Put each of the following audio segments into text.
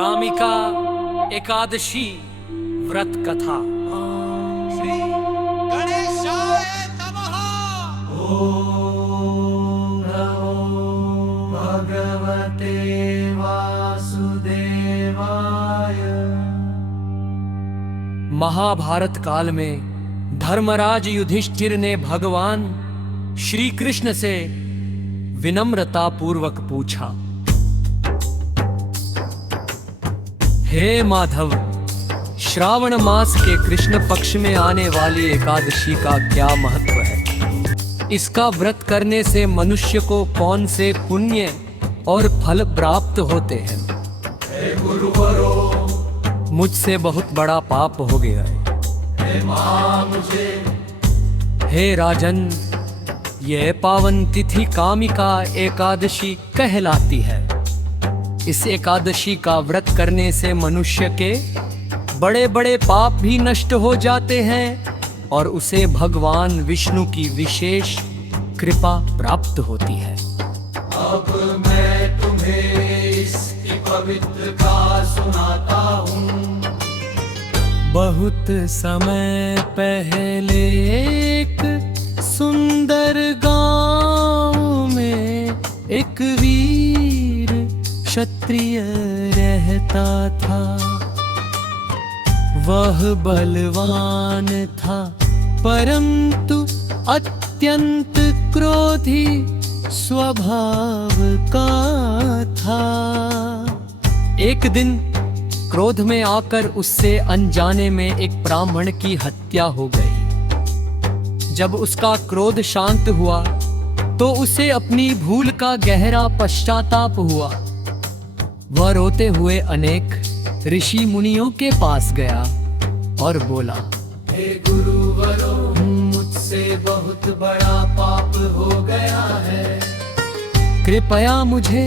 कामिका एकादशी व्रत कथा। श्री गणेशाय नमः। ओम नमो भगवते वासुदेवाय। महाभारत काल में धर्मराज युधिष्ठिर ने भगवान श्री कृष्ण से विनम्रता पूर्वक पूछा, हे माधव, श्रावण मास के कृष्ण पक्ष में आने वाली एकादशी का क्या महत्व है? इसका व्रत करने से मनुष्य को कौन से पुण्य और फल प्राप्त होते हैं? हे गुरुवरो, मुझसे बहुत बड़ा पाप हो गया है। हे मां मुझे। हे राजन, यह पावन तिथि कामिका एकादशी कहलाती है। इस एकादशी का व्रत करने से मनुष्य के बड़े बड़े पाप भी नष्ट हो जाते हैं और उसे भगवान विष्णु की विशेष कृपा प्राप्त होती है। अब मैं तुम्हें इसकी पवित्र कथा सुनाता हूँ। बहुत समय पहले एक सुंदर गांव में एक वीर क्षत्रिय रहता था। वह बलवान था परंतु अत्यंत क्रोधी स्वभाव का था। एक दिन क्रोध में आकर उससे अनजाने में एक ब्राह्मण की हत्या हो गई। जब उसका क्रोध शांत हुआ तो उसे अपनी भूल का गहरा पश्चाताप हुआ। वह रोते हुए अनेक ऋषि मुनियों के पास गया और बोला, हे गुरुवरो, मुझसे बहुत बड़ा पाप हो गया है। कृपया मुझे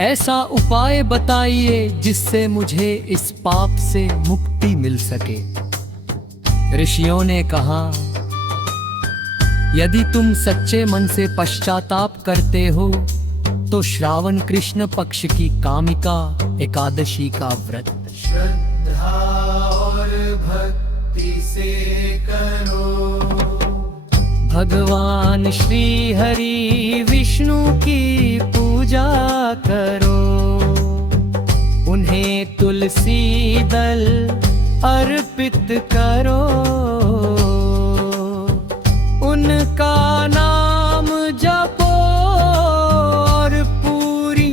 ऐसा उपाय बताइए जिससे मुझे इस पाप से मुक्ति मिल सके। ऋषियों ने कहा, यदि तुम सच्चे मन से पश्चाताप करते हो तो श्रावण कृष्ण पक्ष की कामिका एकादशी का व्रत श्रद्धा और भक्ति से करो। भगवान श्री हरि विष्णु की पूजा करो। उन्हें तुलसी दल अर्पित करो। उनका नाम जपो और पूरी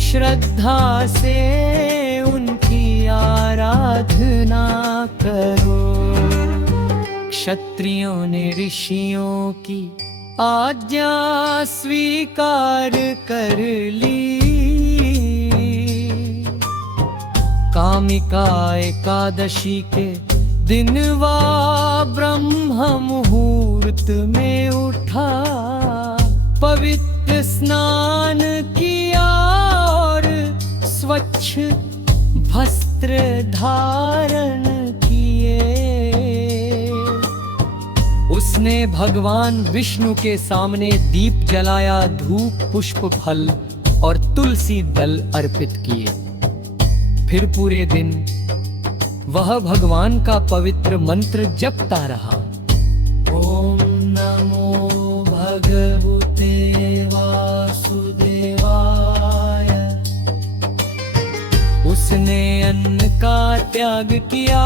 श्रद्धा से उनकी आराधना करो। क्षत्रियों ने ऋषियों की आज्ञा स्वीकार कर ली। कामिका एकादशी के दिन वह ब्रह्म मुहूर्त में उठा, पवित्र स्नान किया और स्वच्छ वस्त्र धारण किए। उसने भगवान विष्णु के सामने दीप जलाया, धूप पुष्प फल और तुलसी दल अर्पित किए। फिर पूरे दिन वह भगवान का पवित्र मंत्र जपता रहा। ओम नमो भगवते वासुदेवाय। उसने अन्न का त्याग किया,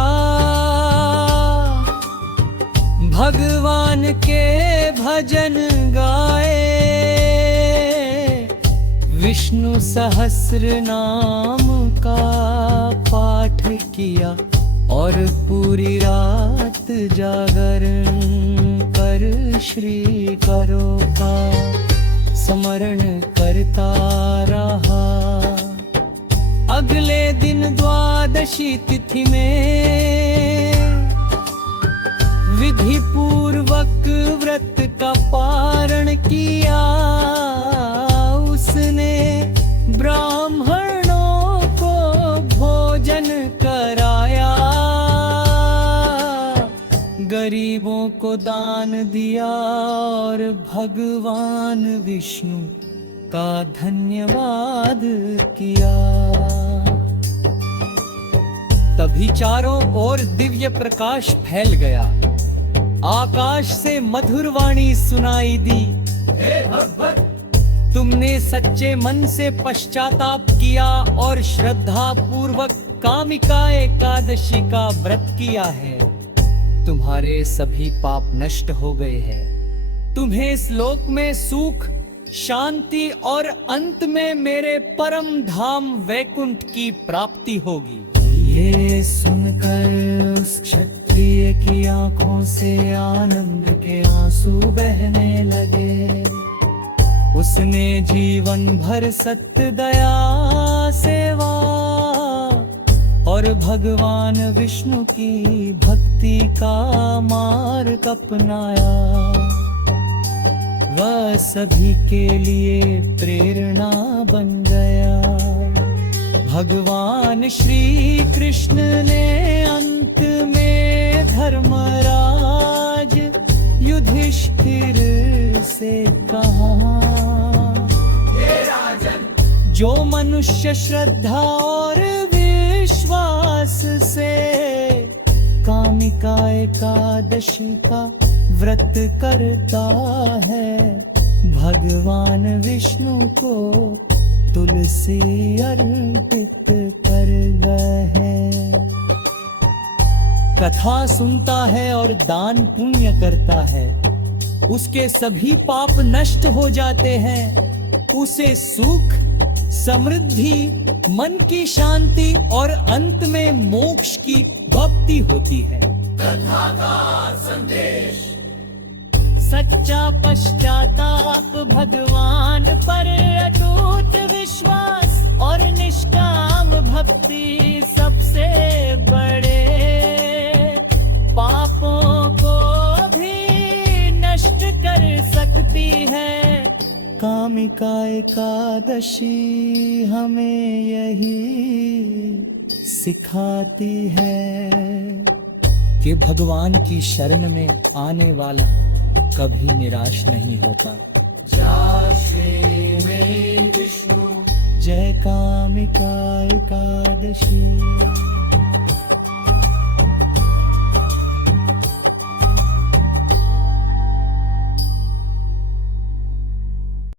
भगवान के भजन गाए, विष्णु सहस्र नाम का पाठ किया और पूरी रात जागरण कर श्री करो का स्मरण करता रहा। अगले दिन द्वादशी तिथि में विधि पूर्वक व्रत का पारण किया। उसने ब्राह्मणों को भोजन कराया, गरीबों को दान दिया और भगवान विष्णु का धन्यवाद किया। तभी चारों ओर दिव्य प्रकाश फैल गया। आकाश से मधुर वाणी सुनाई दी, हे भगवत, तुमने सच्चे मन से पश्चाताप किया और श्रद्धा पूर्वक कामिका एकादशी का व्रत किया है। तुम्हारे सभी पाप नष्ट हो गए हैं। तुम्हें इस लोक में सुख, शांति और अंत में मेरे परम धाम वैकुंठ की प्राप्ति होगी। ये सुनकर उस क्षत्रिय की आंखों से आनंद के आंसू बहने लगे। उसने जीवन भर सत्य, दया, सेवा और भगवान विष्णु की भक्ति का मार्ग अपनाया। वह सभी के लिए प्रेरणा बन गया। भगवान श्री कृष्ण ने अंत में धर्मराज युधिष्ठिर से कहा, हे राजन, जो मनुष्य श्रद्धा और विश्वास से कामिका एकादशी का व्रत करता है, भगवान विष्णु को तुलसी अर्पित कर गए हैं। कथा सुनता है और दान पुण्य करता है, उसके सभी पाप नष्ट हो जाते हैं। उसे सुख, समृद्धि, मन की शांति और अंत में मोक्ष की प्राप्ति होती है। कथा का संदेश, सच्चा पश्चाताप, भगवान पर अटूट विश्वास और निष्काम भक्ति सबसे बड़े पापों को भी नष्ट कर सकती है। कामिका एकादशी हमें यही सिखाती है कि भगवान की शरण में आने वाला कभी निराश नहीं होता। जय श्री में विष्णु, जय कामिका एकादशी।